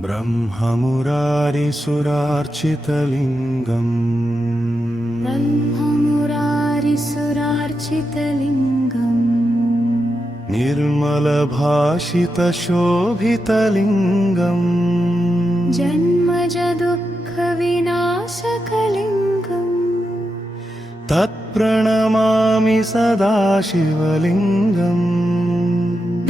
ब्रह्ममुरारिसुरार्चितलिङ्गम् निर्मलभाषितशोभितलिङ्गम् जन्मजदुःखविनाशकलिङ्गम् तत्प्रणमामि सदा शिवलिङ्गम्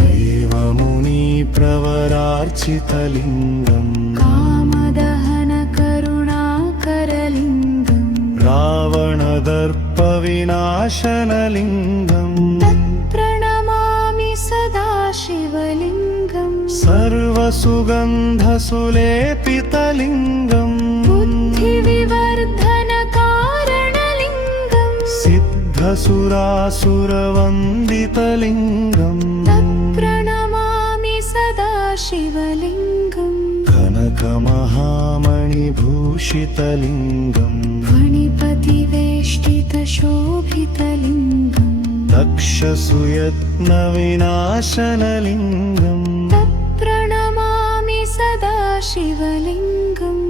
देवमुनिप्रवरार्चितलिङ्गम् कामदहनकरुणाकरलिङ्गम् रावणदर्पविनाशनलिङ्गम् तत्प्रणमामि सदा शिवलिङ्गम् सर्वसुगन्धसुलेपितलिङ्गम् बुद्धिविवर्धनकारणलिङ्गम् सिद्धसुरासुरवन्दितलिङ्गम् तत्प्रणमामि सदा शिवलिङ्गम् कनकमहामणिभूषितलिङ्गम् फणिपतिवेष्टितशोभितलिङ्गम् दक्षसुयत्नविनाशनलिङ्गम् तत्प्रणमामि सदा शिवलिङ्गम्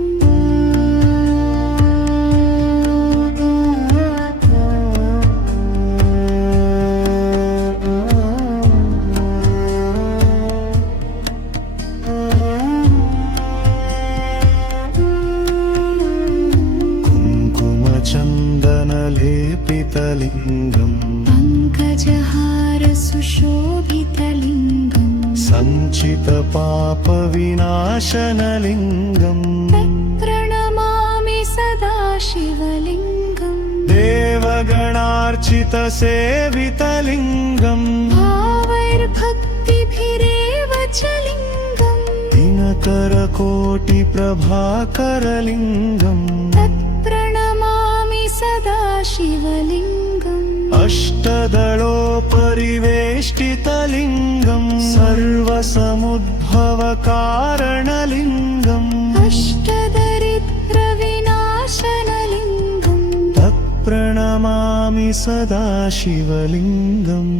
कुङ्कुमचन्दनलेपितलिङ्गम् पङ्कजहारसुशोभितलिङ्गम् सञ्चितपापविनाशनलिङ्गम् तत्प्रणमामि सदा शिवलिङ्गम् देवगणार्चितसेवितलिङ्गम् भावैर्भक्तिभिरेव च लिङ्गम् दिनकरकोटिप्रभाकरलिङ्गम् तत्प्रणमामि सदा शिवलिङ्गम् अष्टदलोपरिवेष्टितलिङ्गम् सर्वसमुद्भवकारणलिङ्गम् अष्टदरिद्रविनाशनलिङ्गम् तत्प्रणमामि सदा शिवलिङ्गम्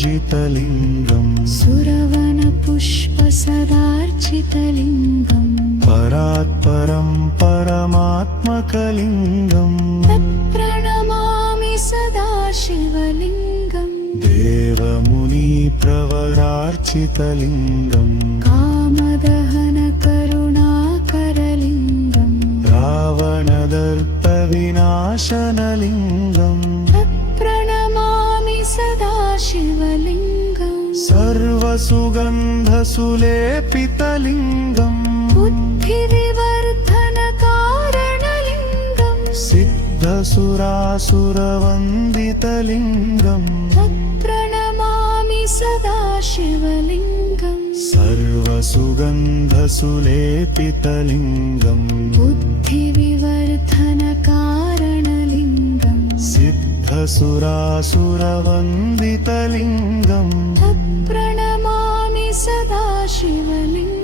सुरवरपूजितलिङ्गम् सुरवनपुष्पसदार्चितलिङ्गम् परात्परं परमात्मकलिङ्गम् तत्प्रणमामि सदा शिवलिङ्गम् देवमुनिप्रवरार्चितलिङ्गम् कामदहनकरुणाकरलिङ्गम् रावणदर्पविनाशनलिङ्गम् तत्प्रणमामि सदा शिवलिङ्गम् सर्वसुगन्धसुलेपितलिङ्गम् बुद्धिविवर्धनकारणलिङ्गम् सिद्धसुरासुरवन्दितलिङ्गम् तत्प्रणमामि सदा शिवलिङ्गम् सर्वसुगन्धसुलेपितलिङ्गम् बुद्धिविवर्धनकारणलिङ्गम् सिद्धसुरासुरवन्दितलिङ्गम् तत्प्रणमामि सदा शिवलिङ्गम्